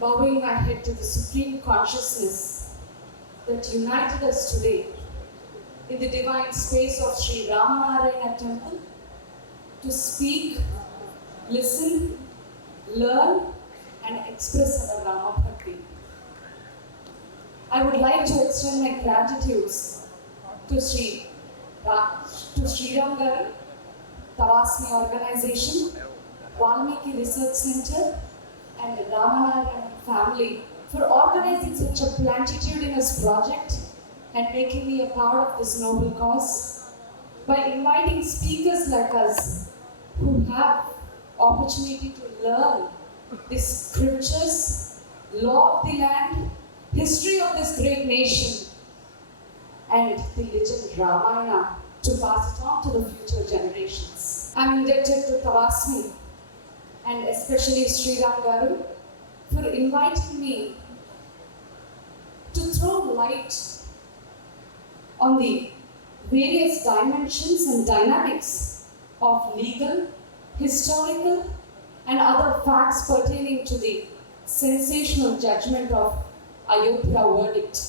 bowing my head to the supreme consciousness that united us today in the divine space of Sri Ramanarayana Temple to speak, listen, learn and express our Rama Bhakti. I would like to extend my gratitudes to Sreeram Garu, Tavasmi Organization, Valmiki Research Center and the Ramanarayan family for organizing such a platitudinous project and making me a part of this noble cause by inviting speakers like us who have opportunity to learn the scriptures, law of the land, history of this great nation and the legend Ramayana to pass it on to the future generations. I am indebted to Tavasmi and especially Sreeram Garu for inviting me to throw light on the various dimensions and dynamics of legal, historical and other facts pertaining to the sensational judgment of Ayodhya verdict,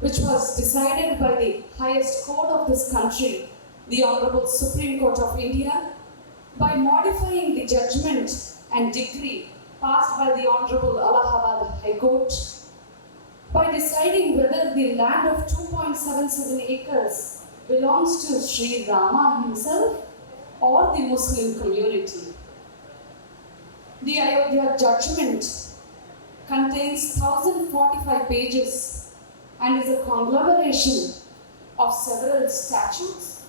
which was decided by the highest court of this country, the Honorable Supreme Court of India, by modifying the judgment and decree passed by the Honorable Allahabad High Court, by deciding whether the land of 2.77 acres belongs to Sri Rama himself or the Muslim community. The Ayodhya judgment contains 1045 pages and is a conglomeration of several statutes,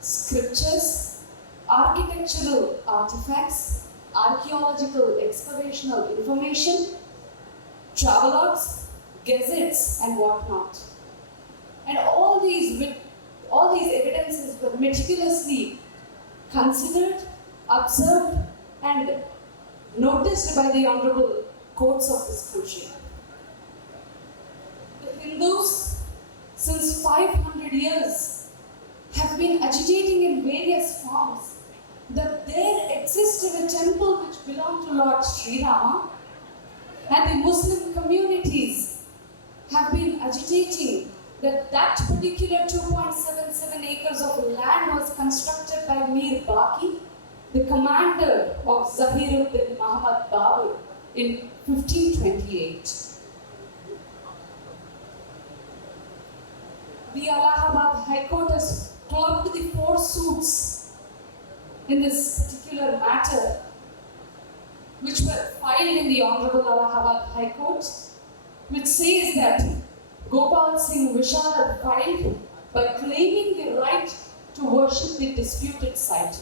scriptures, architectural artifacts, archaeological excavational information, travelogues, gazettes and whatnot. And all these evidences were meticulously considered, observed and noticed by the honorable courts of this country. The Hindus, since 500 years, have been agitating in various forms that there existed a temple which belonged to Lord Sri Rama, and the Muslim communities have been agitating that that particular 2.77 acres of land was constructed by Mir Baqi, the commander of Zahiruddin Muhammad Babur in 1528. The Allahabad High Court has clubbed the 4 suits in this particular matter, which were filed in the Honorable Allahabad High Court, which says that Gopal Singh Vishal had filed by claiming the right to worship the disputed site.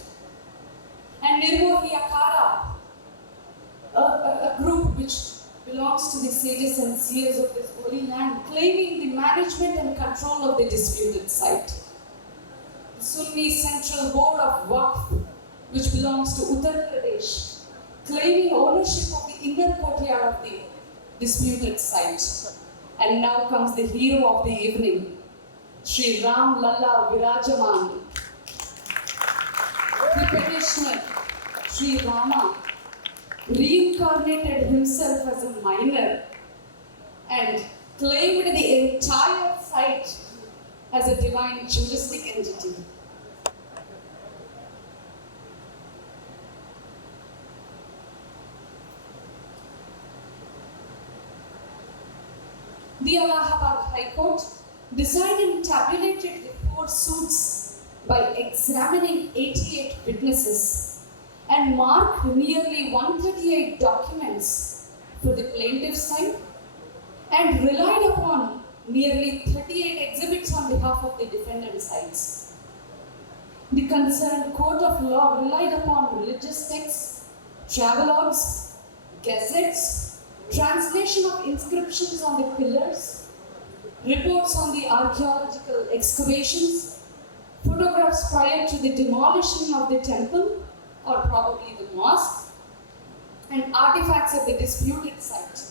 And Nirmohi Akhara, a group which belongs to the sages and seers of this holy land, claiming the management and control of the disputed site. The Sunni Central Board of Waqf, which belongs to Uttar Pradesh, claiming ownership of the inner courtyard of the disputed site. And now comes the hero of the evening, Sri Ram Lalla Virajaman, the petitioner, Sri Rama, reincarnated himself as a minor and claimed the entire site as a divine juristic entity. The Allahabad High Court decided and tabulated the 4 suits by examining 88 witnesses and marked nearly 138 documents for the plaintiff's side and relied upon nearly 38 exhibits on behalf of the defendant's sides. The concerned court of law relied upon religious texts, travelogues, gazettes, translation of inscriptions on the pillars, reports on the archaeological excavations, photographs prior to the demolition of the temple or probably the mosque, and artifacts at the disputed site.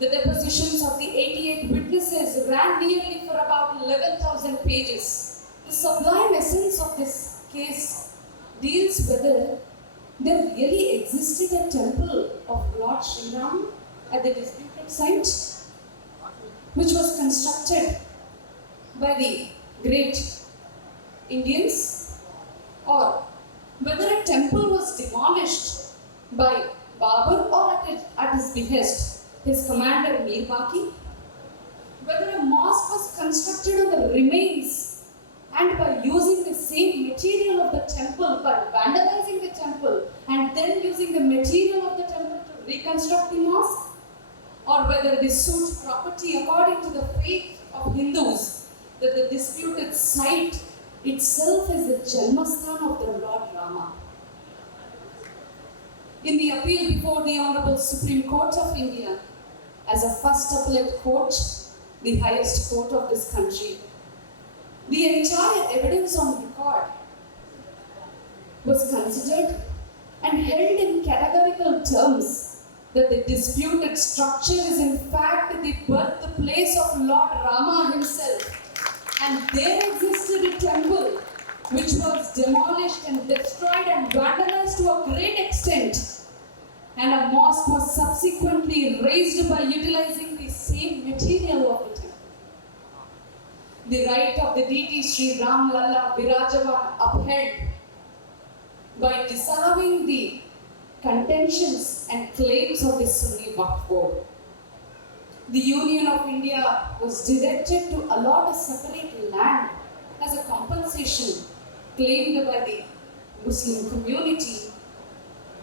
The depositions of the 88 witnesses ran nearly for about 11,000 pages. The sublime essence of this case deals whether there really existed a temple of Lord Sreeramudu at the disputed site, which was constructed by the great Indians, or whether a temple was demolished by Babur or at his behest, his commander Mir Baki, whether a mosque was constructed on the remains and by using the same material of the temple, by vandalizing the temple and then using the material of the temple to reconstruct the mosque, or whether they suit property according to the faith of Hindus, that the disputed site itself is the Janmasthan of the Lord Rama. In the appeal before the Honorable Supreme Court of India, as a first appellate court, the highest court of this country, the entire evidence on record was considered and held in categorical terms that the disputed structure is in fact the birthplace of Lord Rama himself, and there existed a temple which was demolished and destroyed and vandalized to a great extent, and a mosque was subsequently raised by utilizing the same material of the temple. The right of the deity Sri Ram Lalla Virajavan upheld by disallowing the contentions and claims of the Sunni Waqf Board. The Union of India was directed to allot a separate land as a compensation claimed by the Muslim community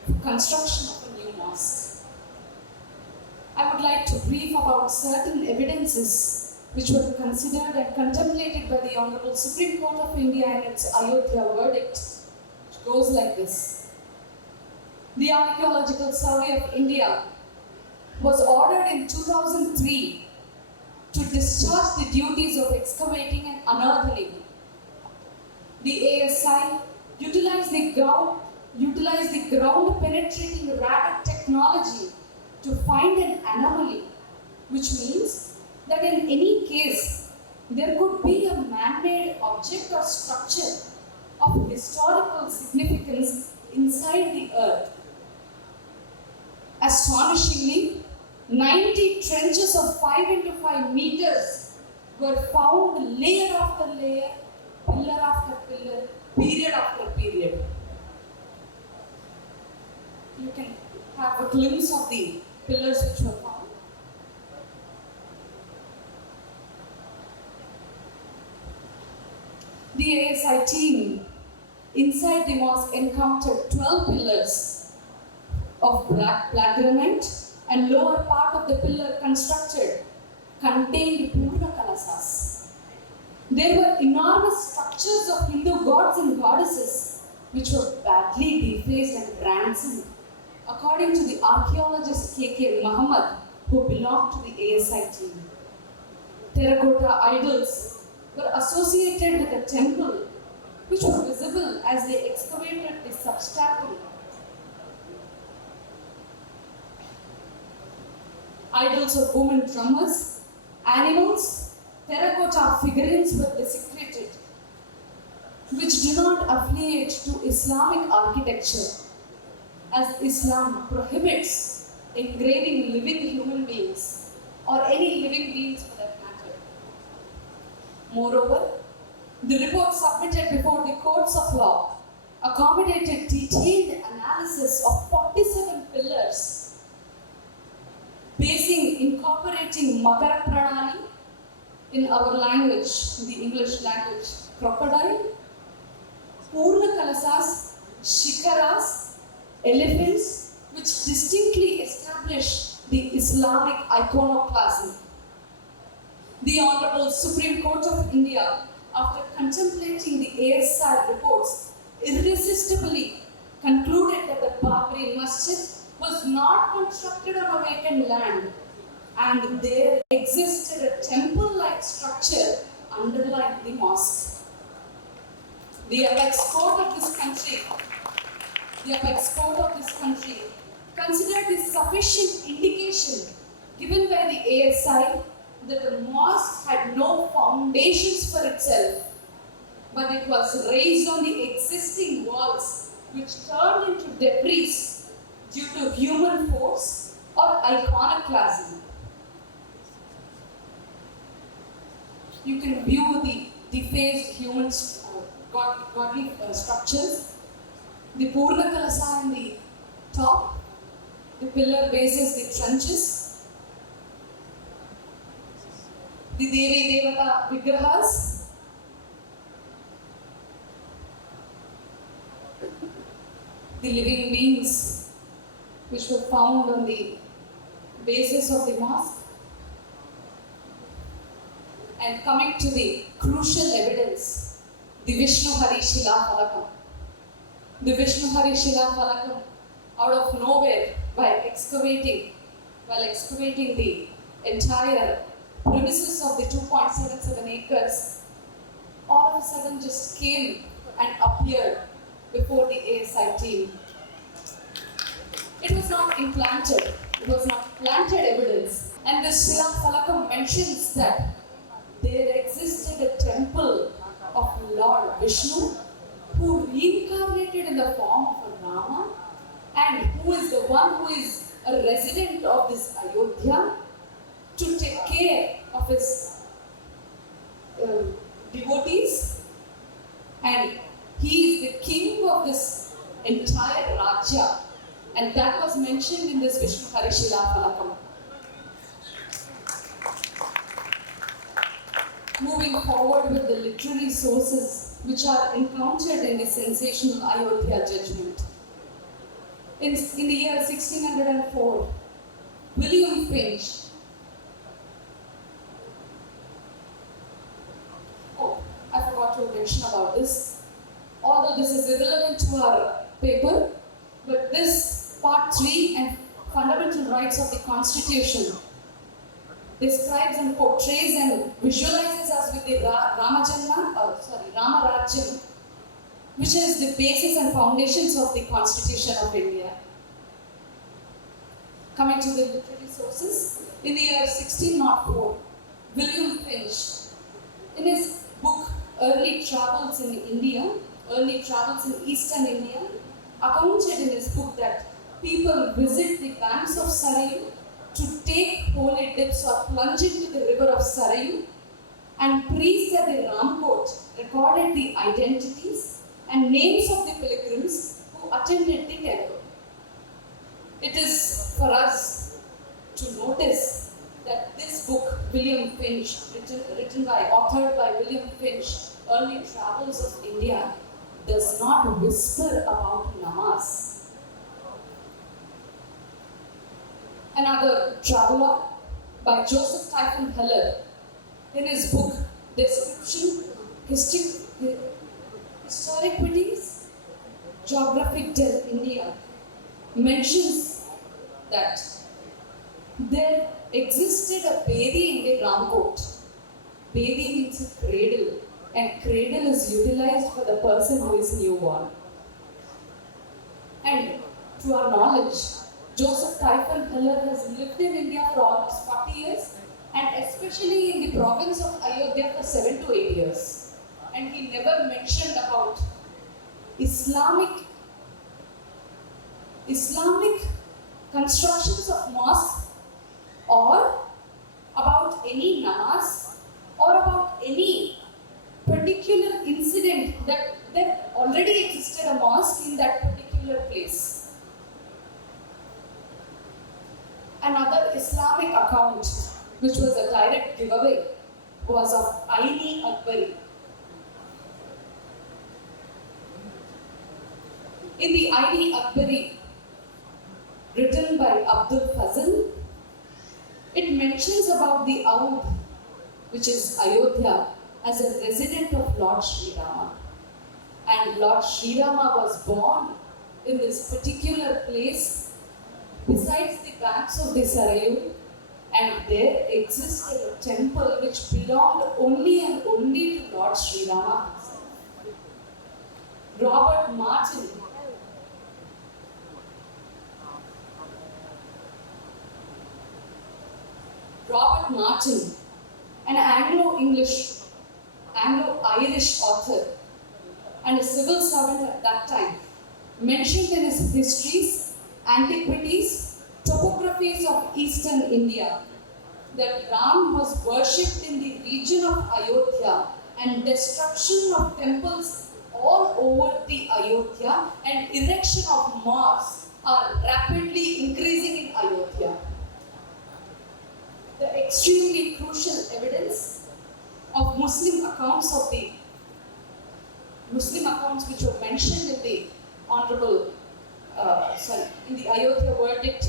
for construction of a new mosque. I would like to brief about certain evidences which were considered and contemplated by the Honorable Supreme Court of India in its Ayodhya verdict, which goes like this. The Archaeological Survey of India was ordered in 2003 to discharge the duties of excavating and unearthing. The ASI utilized the ground penetrating radar technology to find an anomaly, which means that in any case, there could be a man-made object or structure of historical significance inside the earth. Astonishingly, 90 trenches of 5 into 5 meters were found layer after layer, pillar after pillar, period after period. You can have a glimpse of the pillars which were found. The ASI team inside the mosque encountered 12 pillars of black granite, and lower part of the pillar constructed contained Purna Kalasas. There were enormous structures of Hindu gods and goddesses which were badly defaced and ransomed, according to the archaeologist K.K. Muhammad, who belonged to the ASI team. Terracotta idols were associated with a temple which were visible as they excavated the substratum. Idols of women drummers, animals, terracotta figurines were desecrated, which do not affiliate to Islamic architecture, as Islam prohibits engraving living human beings or any living beings for that matter. Moreover, the report submitted before the courts of law accommodated detailed analysis of 47 pillars, incorporating Makara Pranali in our language, the English language, crocodile, Purna Kalasas, Shikaras, elephants, which distinctly establish the Islamic iconoclasm. The Honorable Supreme Court of India, after contemplating the ASI reports, irresistibly concluded that the Babri Masjid was not constructed on a vacant land, and there existed a temple-like structure underlying the mosque. The apex court of this country considered this sufficient indication given by the ASI that the mosque had no foundations for itself, but it was raised on the existing walls which turned into debris due to human force or iconoclasm. You can view the defaced human godly structures, the Purna Kalasa in the top, the pillar bases, the trenches, the Devi Devata Vigrahas, the living beings which were found on the basis of the mosque. And coming to the crucial evidence, the Vishnu Hari Shila Falakam. The Vishnu Hari Shila Falakam, out of nowhere, while excavating the entire premises of the 2.77 acres, all of a sudden just came and appeared before the ASI team. It was not implanted, it was not planted evidence. And this Shila Falakam mentions that there existed a temple of Lord Vishnu who reincarnated in the form of a Rama, and who is the one who is a resident of this Ayodhya to take care of his devotees, and he is the king of this entire Rajya, and that was mentioned in this Vishnu Hari Shila Falakam. Moving forward with the literary sources which are encountered in the sensational Ayodhya judgment. In the year 1604, William Finch, I forgot to mention about this. Although this is irrelevant to our paper, but this part 3 and fundamental rights of the Constitution describes and portrays and visualizes us with the Rama Rajyam, which is the basis and foundations of the Constitution of India. Coming to the literary sources, in the year 1604, William Finch, in his book Early Travels in India, Early Travels in Eastern India, accounted in his book that people visit the banks of Sarayu to take holy dips or plunge into the river of Sarayu, and priests at the Ramkot recorded the identities and names of the pilgrims who attended the temple. It is for us to notice that this book, William Finch, authored by William Finch, Early Travels of India, does not whisper about namaz. Another traveler by Joseph Typhon Heller, in his book Description, Historiquities, Geographic del India, mentions that there existed a Bedi in the Ramkot. Bedi means a cradle, and cradle is utilized for the person who is newborn. And to our knowledge, Joseph Typhon Heller has lived in India for almost 40 years, and especially in the province of Ayodhya for 7 to 8 years. And he never mentioned about Islamic constructions of mosques, or about any namaz, or about any particular incident that there already existed a mosque in that particular place. Another Islamic account, which was a direct giveaway, was of Aini Akbari. In the Aini Akbari, written by Abdul Fazl, it mentions about the Aud, which is Ayodhya, as a resident of Lord Sri Rama. And Lord Sri Rama was born in this particular place besides the banks of the Sarayu, and there existed a temple which belonged only and only to Lord Sri Rama himself. Robert Martin, an Anglo-Irish author and a civil servant at that time, mentioned in his histories, antiquities, topographies of eastern India, that Ram was worshipped in the region of Ayodhya and destruction of temples all over the Ayodhya and erection of mosques are rapidly increasing in Ayodhya. The extremely crucial evidence of Muslim accounts which were mentioned in the in the Ayodhya verdict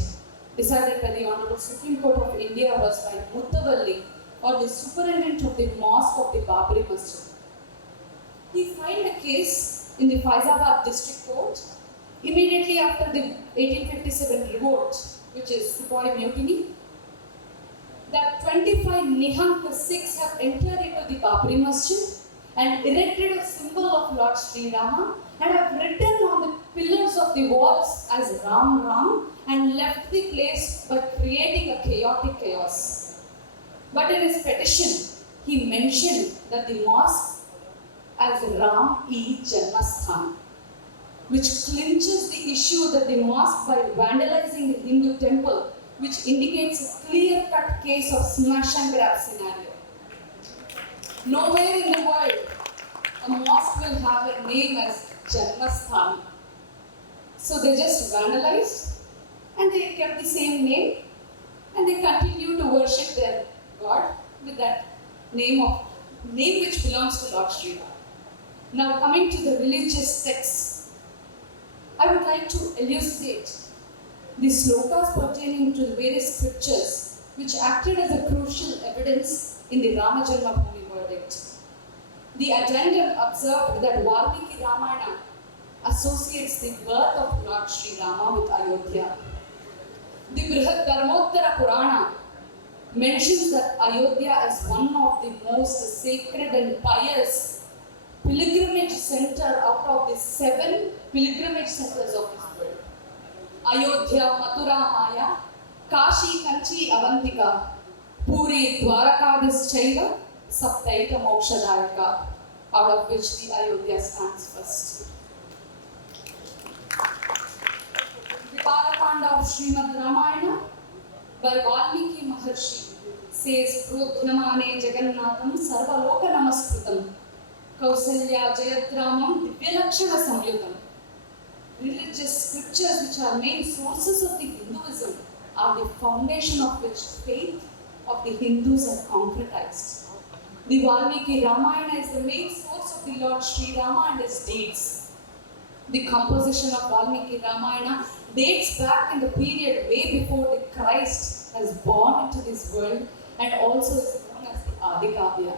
decided by the Honorable Supreme Court of India was by Muttavalli, or the superintendent of the mosque of the Babri Masjid. He filed a case in the Faizabad district court immediately after the 1857 revolt, which is Sepoy Mutiny, that 25 Nihant Sikhs have entered into the Babri Masjid and erected a symbol of Lord Sri Rama and have written on the pillars of the walls as Ram Ram and left the place by creating a chaotic chaos. But in his petition, he mentioned that the mosque as Ram-e Janmasthan, which clinches the issue that the mosque by vandalizing the Hindu temple, which indicates a clear-cut case of smash and grab scenario. Nowhere in the world a mosque will have a name as Janmasthan. So they just vandalized and they kept the same name and they continue to worship their God with that name which belongs to Lord Sri Rama. Now coming to the religious texts, I would like to elucidate the slokas pertaining to the various scriptures which acted as a crucial evidence in the Rama Janmabhoomi verdict. The addendum observed that Valmiki Ramayana associates the birth of Lord Sri Rama with Ayodhya. The Brihad Dharmottara Purana mentions that Ayodhya is one of the most sacred and pious pilgrimage center out of the 7 pilgrimage centers of this world. Ayodhya, Mathura, Maya, Kashi, Kanchi, Avantika, Puri, Dwarakadischaiva, Saptaita, Mokshadayaka, out of which the Ayodhya stands first. Viparakanda of Srimad Ramayana by Valmiki Maharshi says, Prodhnamane Jagannatham Sarvaloka Namaskritam Kausalya Jayatramam Divyalakshana Samyutam. Religious scriptures which are main sources of the Hinduism are the foundation of which faith of the Hindus are concretized. The Valmiki Ramayana is the main source of the Lord Sri Rama and his deeds. The composition of Valmiki Ramayana dates back in the period way before the Christ has born into this world and also is known as the Adikavya.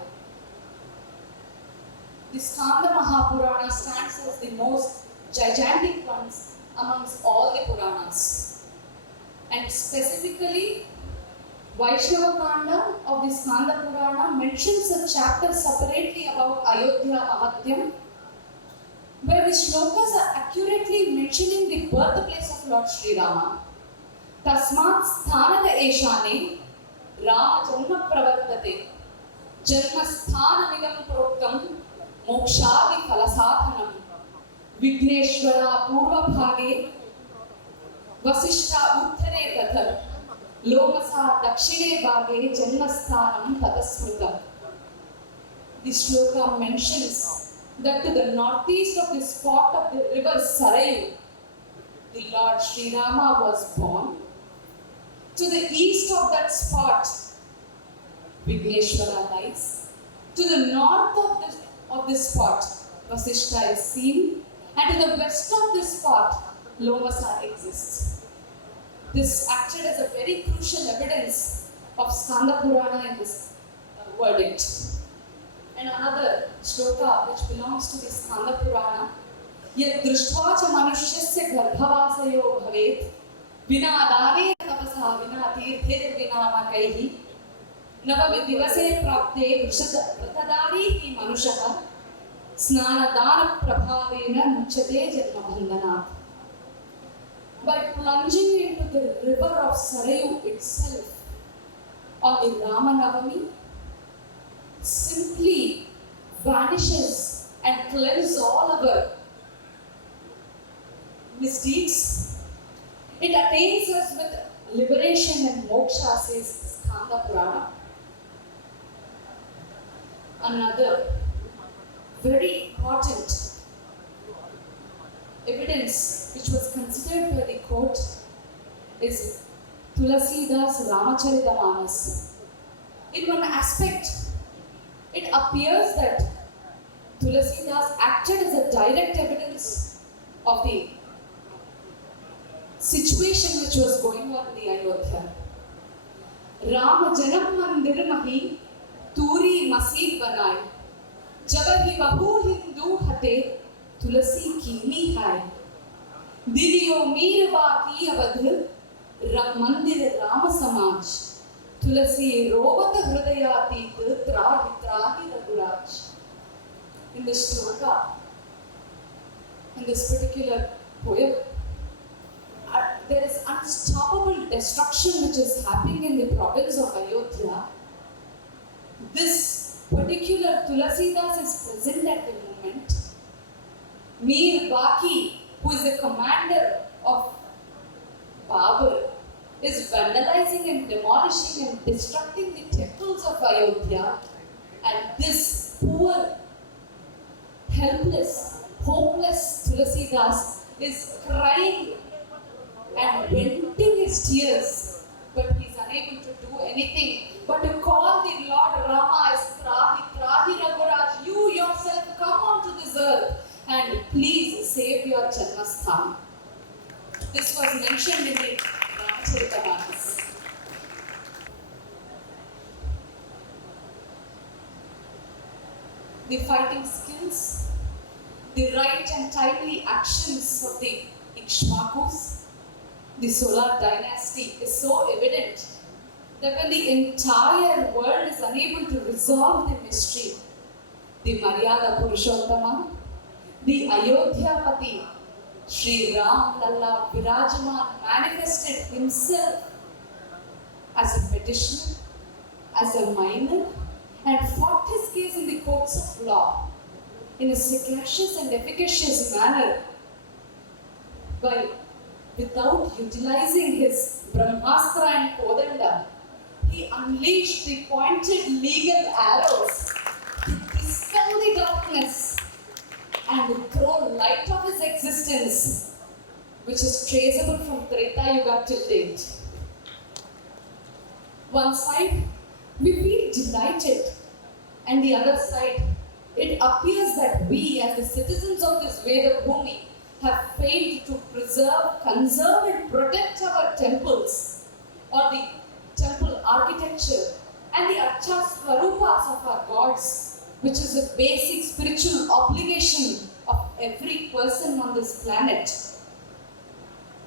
The Skanda Mahapurana stands as the most gigantic ones amongst all the Puranas. And specifically, Vaishnava Kanda of the Skanda Purana mentions a chapter separately about Ayodhya Mahatyam, where the shlokas are accurately mentioning the birthplace of Lord Sri Rama. Tasmat sthanada eshane Rama janma pravartate janma sthanamidam proktam mokshadi phalasathanam Vigneshwara purva bhage Vasishta uttare tathar Lomasa dakshine bhage janmasthanam tatasmrutam. The shloka mentions that to the northeast of the spot of the river Sarayu, the Lord Sri Rama was born. To the east of that spot, Vigneshwara lies. To the north of this spot, Vasishta is seen. And to the west of this spot, Lomasa exists. This acted as a very crucial evidence of Skanda Purana in this verdict. And another shloka which belongs to the Skanda Purana, Yad drishtva cha manushasya garbhavasayo bhavet vina adane tapasa vina tirthe vina makaihi navavi divase prapte vrishatadari hi manushaha snanadana prabhavena muchyate janmabandhanat. By plunging into the river of Sarayu itself on the Ramanavami, simply vanishes and cleanses all our misdeeds. It attains us with liberation and moksha, says Skanda Purana. Another very important evidence which was considered by the court is Tulasidas Ramacharita. In one aspect, it appears that Tulasidas acted as a direct evidence of the situation which was going on in the Ayodhya. Ram Janam Mandir Mahi Turi Masjid Banai Jabahi Bahu Hindu Hate Tulasi Kimi Hai Diliyo Meer Baki Avadh Mandir Rama Samaj Tulasi Robata Hridayati Trahi Trahi Raguraj. In this shloka, in this particular poem, there is unstoppable destruction which is happening in the province of Ayodhya. This particular Tulasidas is present at the moment. Meer Baki, who is the commander of Babur, is vandalizing and demolishing and destructing the temples of Ayodhya, and this poor, helpless, hopeless Tulasidas is crying and venting his tears, but he is unable to do anything but to call the Lord Rama as Trahi Trahi Raguraj. You yourself come onto this earth and please save your Janmasthana. This was mentioned in the Ramacharita. The fighting skills, the right and timely actions of the Ikshvakus, the solar dynasty is so evident that when the entire world is unable to resolve the mystery, the Maryada Purushottama, the Ayodhyapati, Sri Ram Lalla Virajaman manifested himself as a petitioner, as a minor, and fought his case in the courts of law in a sagacious and efficacious manner without utilizing his Brahmastra and Kodanda. He unleashed the pointed legal arrows to dispel the darkness and throw light of his existence, which is traceable from Treta Yuga till date. One side, we feel delighted, and the other side, it appears that we, as the citizens of this Veda Bhumi, have failed to preserve, conserve, and protect our temples, or the temple architecture, and the Archa Swarupas of our gods, which is a basic spiritual obligation of every person on this planet,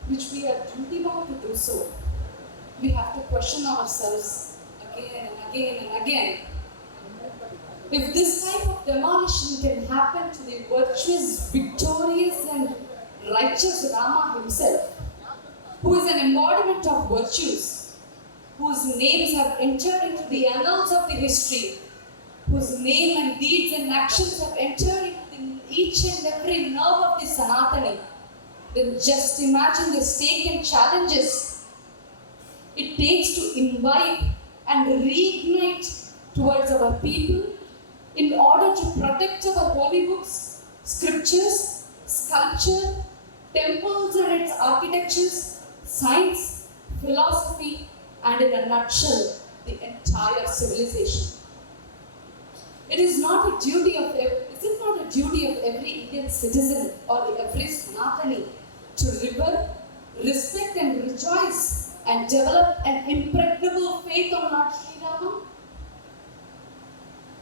which we are duty bound to do so. We have to question ourselves again and again and again. If this type of demolition can happen to the virtuous, victorious, and righteous Rama himself, who is an embodiment of virtues, whose names have entered into the annals of the history, whose name and deeds and actions have entered into each and every nerve of the Sanatani, then just imagine the stake and challenges it takes to invite and reignite towards our people in order to protect our holy books, scriptures, sculpture, temples and its architectures, science, philosophy, and in a nutshell, the entire civilization. Is it not a duty of every Indian citizen or every Sanatani to revere, respect, and rejoice and develop an impregnable faith on Lord Sri Rama?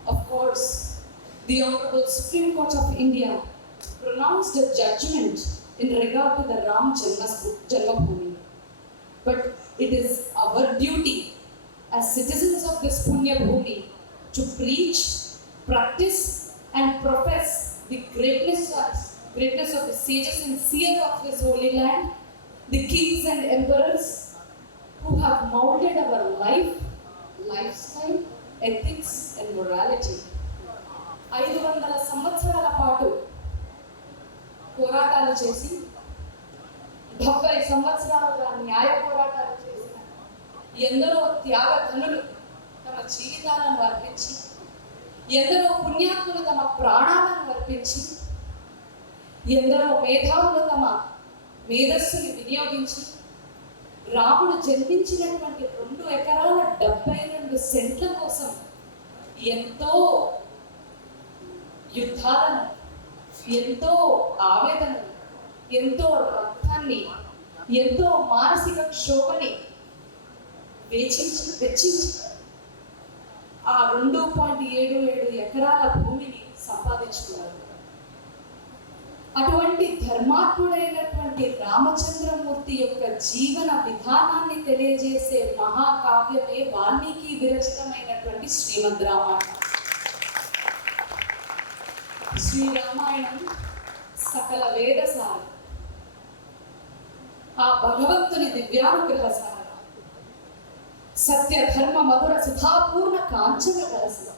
Of course, the Honorable Supreme Court of India pronounced a judgment in regard to the Ram Janmabhoomi. But it is our duty as citizens of this Punya Bhumi to preach, practice, and profess the greatness of the sages and seers of this holy land, the kings and emperors who have molded our life, lifestyle, ethics, and morality. 500 సంవత్సరాల పాటు పోరాటాలు చేసి సంవత్సరాలుగా న్యాయ పోరాటాలు చేసిన ఎందరో త్యాగధనులు తమ జీవితాలను అర్పించి, ఎందరో పుణ్యాత్ములు తమ ప్రాణాలను అర్పించి, ఎందరో మేధావులు తమ మేధస్సుని వినియోగించి రాముడు జన్మించినటువంటి 2 ఎకరాల 72 సెంట్ల కోసం ఎంతో యుద్ధాలను, ఎంతో ఆవేదన, ఎంతో రక్తాన్ని, ఎంతో మానసిక క్షోభని వెచ్చించి ఆ 2.77 ఎకరాల భూమిని సంపాదించుకున్నారు. అటువంటి ధర్మాత్ముడైనటువంటి రామచంద్రమూర్తి యొక్క జీవన విధానాన్ని తెలియజేసే మహాకావ్యమే వాల్మీకి విరచితమైనటువంటి శ్రీమద్ రామాయణం. శ్రీరామాయణం సకల వేదసారం, ఆ భగవంతుని దివ్యానుగ్రహ సారం, సత్య ధర్మ మధుర సుధాపూర్ణ కాంచన రసం,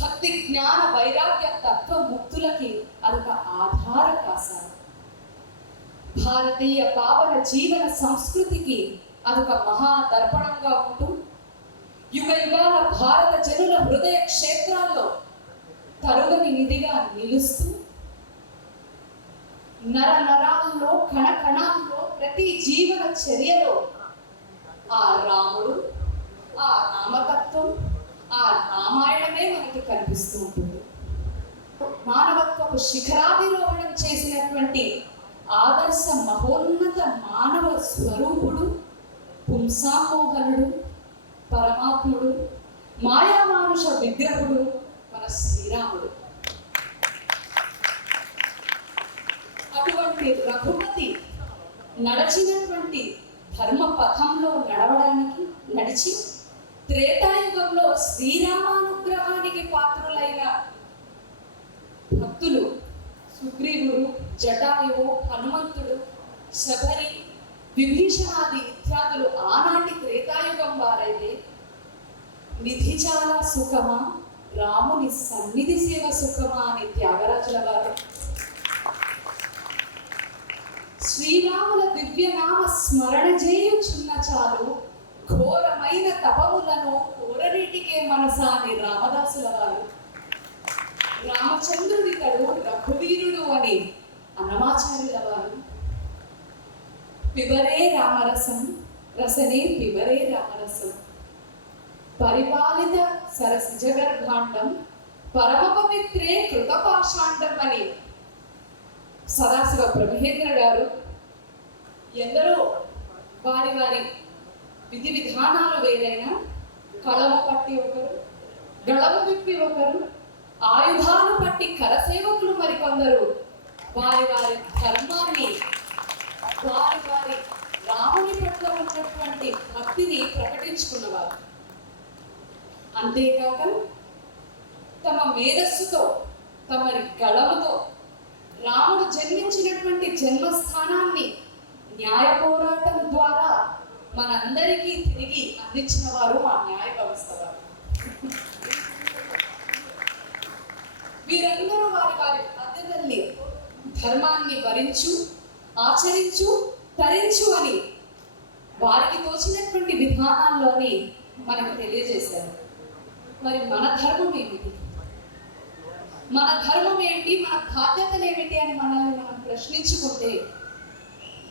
భక్తి జ్ఞాన వైరాగ్య తత్వ ముక్తులకి అదొక ఆధార కాసారం, భారతీయ పావన జీవన సంస్కృతికి అదొక మహాదర్పణంగా ఉంటూ యుగ యుగాల భారత జనుల హృదయ క్షేత్రాల్లో తరుగని నిధిగా నిలుస్తూ నర నరాల్లో కణ కణాల్లో ప్రతి జీవన చర్యలో ఆ రాముడు, ఆ రామతత్వం, ఆ రామాయణమే మనకి కనిపిస్తూ ఉంటుంది. మానవత్వపు శిఖరాధిరోహణం చేసినటువంటి ఆదర్శ మహోన్నత మానవ స్వరూపుడు, పుంసామోహనుడు, పరమాత్ముడు, మాయామానుష విగ్రహుడు మన శ్రీరాముడు. అటువంటి రఘుపతి నడిచినటువంటి ధర్మ పథంలో నడిచి త్రేతాయుగంలో శ్రీరామానుగ్రహానికి పాత్రులైన భక్తులు సుగ్రీవుడు, జటాయువు, హనుమంతుడు, శబరి, విభీషణాది ఇత్యాదులు ఆనాటి త్రేతాయుగం వారైతే నిధి చాలా సుఖమా, రాముని సన్నిధి సేవ సుఖమా అని త్యాగరాజుల వారు శ్రీరాముల దివ్యనామ స్మరణ చేయుచున్న చాలు ఘోరమైన తపములను కోరనీటికే మనసా అని రామదాసుల వారు రామచంద్రుడితడు రఘువీరుడు అని అన్నమాచార్యుల వారు పిబరే రామరసం రసనే పిబరే రామరసం పరిపాలిత సరసిజ గర్భాండం పరమ పవిత్రే కృతపాషాండం అని సదాశివ బ్రహ్మేంద్ర గారు ఎందరో వారి వారి విధి విధానాలు వేరైనా కళము పట్టి ఒకరు, గళము విప్పి ఒకరు, ఆయుధాలు పట్టి కరసేవకులు మరికొందరు వారి వారి ధర్మాన్ని, వారి వారి రాముని పట్ల ఉన్నటువంటి భక్తిని ప్రకటించుకున్నవారు. అంతేకాక తమ మేధస్సుతో, తమరి గళముతో రాముడు జన్మించినటువంటి జన్మస్థానాన్ని న్యాయ పోరాటం ద్వారా మనందరికీ తిరిగి అందించిన వారు మా న్యాయ వ్యవస్థ వారు. వీరందరూ వారి వారి బాధ్యతల్ని ధర్మాన్ని వరించు, ఆచరించు, తరించు అని వారికి తోచినటువంటి విధానాల్లోని మనకు తెలియజేశారు. మరి మన ధర్మం ఏమిటి, మన ధర్మం ఏంటి, మన బాధ్యతలు ఏమిటి అని మనల్ని మనం ప్రశ్నించుకుంటే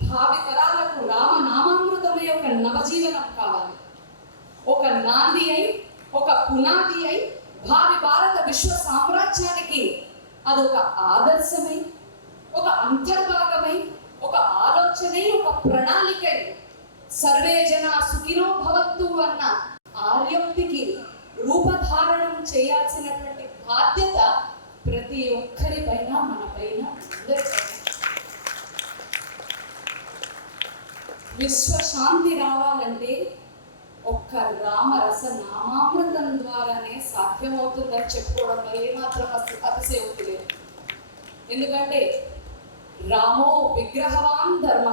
భావి తరాలకు రామనామామృతమే ఒక నవజీవనం కావాలి. ఒక నాంది అయి, ఒక పునాది అయి భావి భారత విశ్వ సామ్రాజ్యానికి అదొక ఆదర్శమై, ఒక అంతర్భాగమై, ఒక ఆలోచనై, ఒక ప్రణాళికై సర్వే జన సుఖినో భవంతు అన్న ఆర్యోక్తికి రూపధారణం చేయాల్సినటువంటి బాధ్యత ప్రతి ఒక్కరిపైన, మనపైన, అందరిపైన. విశ్వశాంతి రావాలంటే ఒక్క రామరస నామామృతం ద్వారానే సాధ్యమవుతుందని చెప్పుకోవడంలో ఏమాత్రం అతిశయోక్తి లేదు. ఎందుకంటే రామో విగ్రహవాన్ ధర్మ,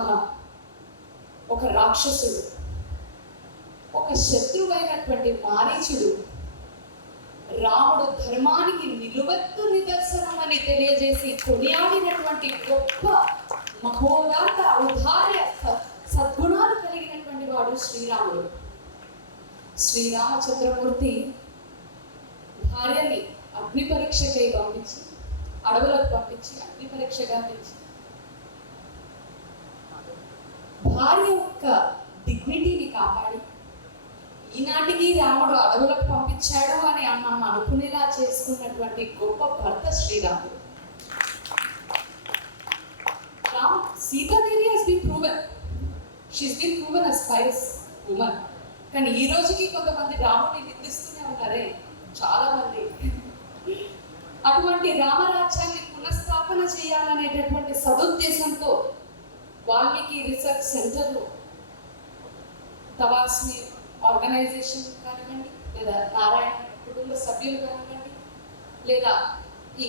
ఒక రాక్షసుడు, ఒక శత్రువైనటువంటి మారీచుడు రాముడు ధర్మానికి నిలువెత్తు నిదర్శనం అని తెలియజేసి కొనియాడినటువంటి గొప్ప మహోదాత ఔదార్య సద్గుణాలు కలిగినటువంటి వాడు శ్రీరాముడు. శ్రీరామచంద్రమూర్తి భార్యని అగ్ని పరీక్షకై పంపించి, అడవులకు పంపించి అగ్ని పరీక్షగా పెంచి భార్య యొక్క డిగ్నిటీని కాపాడి ఈనాటికి రాముడు అడవులకు పంపించాడు అని మనం అనుకునేలా చేసుకున్నటువంటి గొప్ప భర్త శ్రీరాముడు. Sitadevi has been proven. She's been proven as pious woman. కానీ ఈ రోజుకి కొంతమంది రాముడిని నిందిస్తూనే ఉన్నారే చాలా మంది. అటువంటి రామరాజ్యాన్ని పునఃస్థాపన చేయాలనేటటువంటి సదుద్దేశంతో వాల్మీకి రీసెర్చ్ సెంటర్లో తవాస్మి ఆర్గనైజేషన్ కానివ్వండి, లేదా నారాయణ కుటుంబ సభ్యులు కానివ్వండి, లేదా ఈ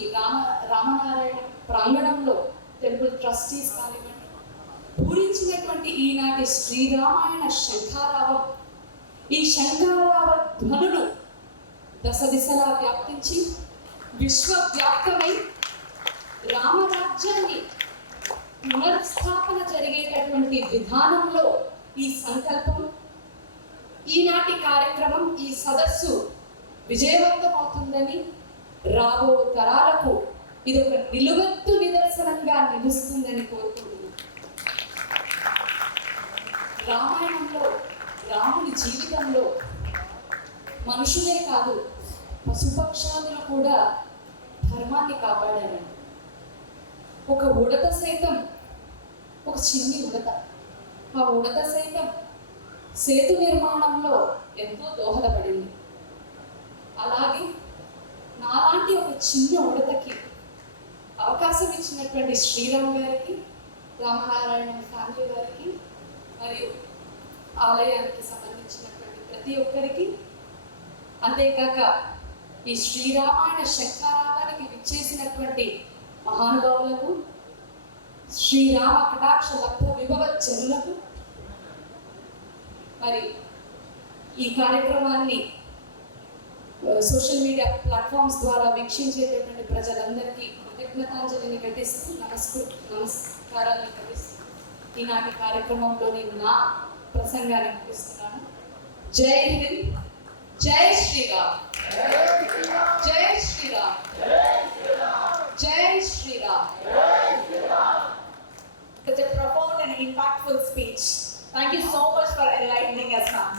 రామనారాయణ ప్రాంగణంలో టెంపుల్ ట్రస్టీస్ కానివ్వండి, పూరించినటువంటి ఈనాటి శ్రీరామాయణ శంఖారావం, ఈ శంఖారావ ధ్వనులు దశ దిశలా వ్యాప్తించి విశ్వవ్యాప్తమై రామరాజ్యాన్ని పునర్స్థాపన జరిగేటటువంటి విధానంలో ఈ సంకల్పం, ఈనాటి కార్యక్రమం, ఈ సదస్సు విజయవంతం అవుతుందని, రాబో తరాలకు ఇది ఒక నిలువెత్తు నిదర్శనంగా నిలుస్తుందని కోరుకుంటున్నాను. రామాయణంలో రాముని జీవితంలో మనుషులే కాదు పశుపక్షాదులు కూడా ధర్మాన్ని కాపాడారండి. ఒక ఉడత సైతం, ఒక చిన్ని ఉడత, ఆ ఉడత సైతం సేతు నిర్మాణంలో ఎంతో దోహదపడింది. అలాగే నాలాంటి ఒక చిన్న ఉడతకి అవకాశం ఇచ్చినటువంటి శ్రీరామ్ గారికి, రామనారాయణ ఫ్యామిలీ వారికి, మరియు ఆలయానికి సంబంధించినటువంటి ప్రతి ఒక్కరికి, అంతేకాక ఈ శ్రీరామాయణ శంఖారావానికి విచ్చేసినటువంటి మహానుభావులకు, శ్రీరామ కటాక్ష లబ్ధ విభవ జనులకు, మరి ఈ కార్యక్రమాన్ని సోషల్ మీడియా ప్లాట్ఫామ్స్ ద్వారా వీక్షించేటటువంటి ప్రజలందరికీ కృతజ్ఞతాంజలిని ఘటిస్తూ నమస్కారాన్ని ఘటిస్తూ ఈనాటి కార్యక్రమంలోని నా ప్రసంగాన్ని ముగిస్తున్నాను. జై హింద్, జై శ్రీరామ్, జై శ్రీరామ్, జై Sriram. Such a profound and impactful speech. Thank you so much for enlightening us, ma'am.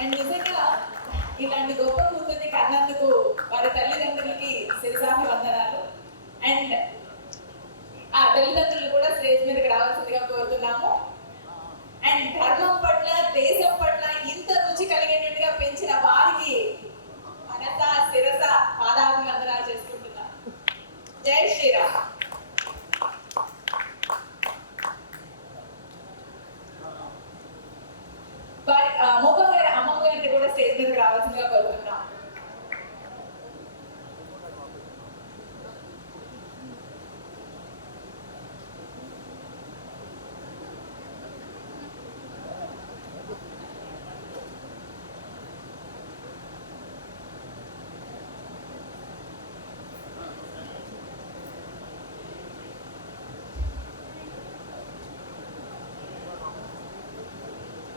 And నిజంగా ఇలాంటి గొప్ప కూతుర్ని కన్నందుకు వారి తల్లిదండ్రులకి శిరసామి వందనాలు. అండ్ ఆ తల్లిదండ్రులు కూడా స్టేజ్ మీదకి రావాల్సిందిగా కోరుతున్నాము. అండ్ ధర్మం పట్ల, దేశం పట్ల ఇంత రుచి కలిగేటట్టుగా పెంచిన వారికి మనస శిరస పాదాభివందనాలు చేసుకుంటున్నాం. జై శ్రీరామ్. మువ్వ గారి అమ్మమ్మ గారిని కూడా స్టేజ్ మీదకి రావాల్సిందిగా కోరుతున్నాం.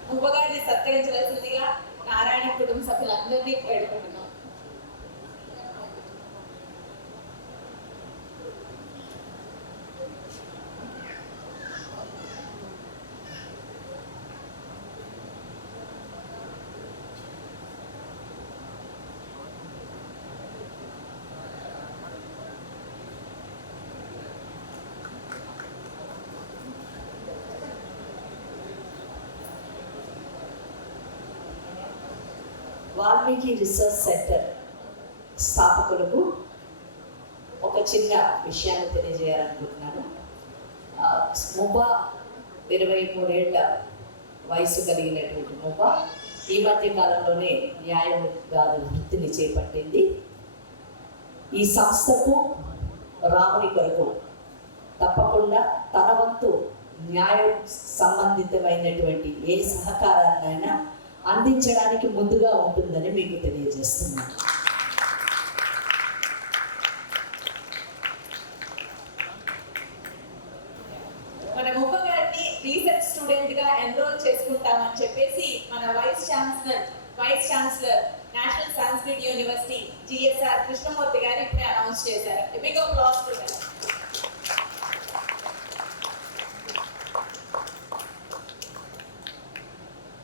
మువ్వ గారిని సత్కరించవలసిందిగా నారాయణ కుటుంబ సభ్యులందరినీ వేడుకుంటున్నాం. వాల్మీకి రీసెర్చ్ సెంటర్ స్థాపకులకు ఒక చిన్న విషయాన్ని తెలియజేయాలనుకుంటున్నాను. మువ్వ 23 ఏళ్ల వయసు కలిగినటువంటి మువ్వ ఈ మధ్య కాలంలోనే న్యాయవాది వృత్తిని చేపట్టింది. ఈ సంస్థకు రాముని కొరకు తప్పకుండా తన వంతు న్యాయ సంబంధితమైనటువంటి ఏ సహకారాన్నైనా అందించడానికి ముందుగా ఉంటుందని మీకు తెలియజేస్తున్నాను. మన మువ్వ గారిని రీసెర్చ్ స్టూడెంట్ గా ఎన్రోల్ చేసుకుంటామని చెప్పేసి మన vice chancellor national Sanskrit university GSR Krishnamurthy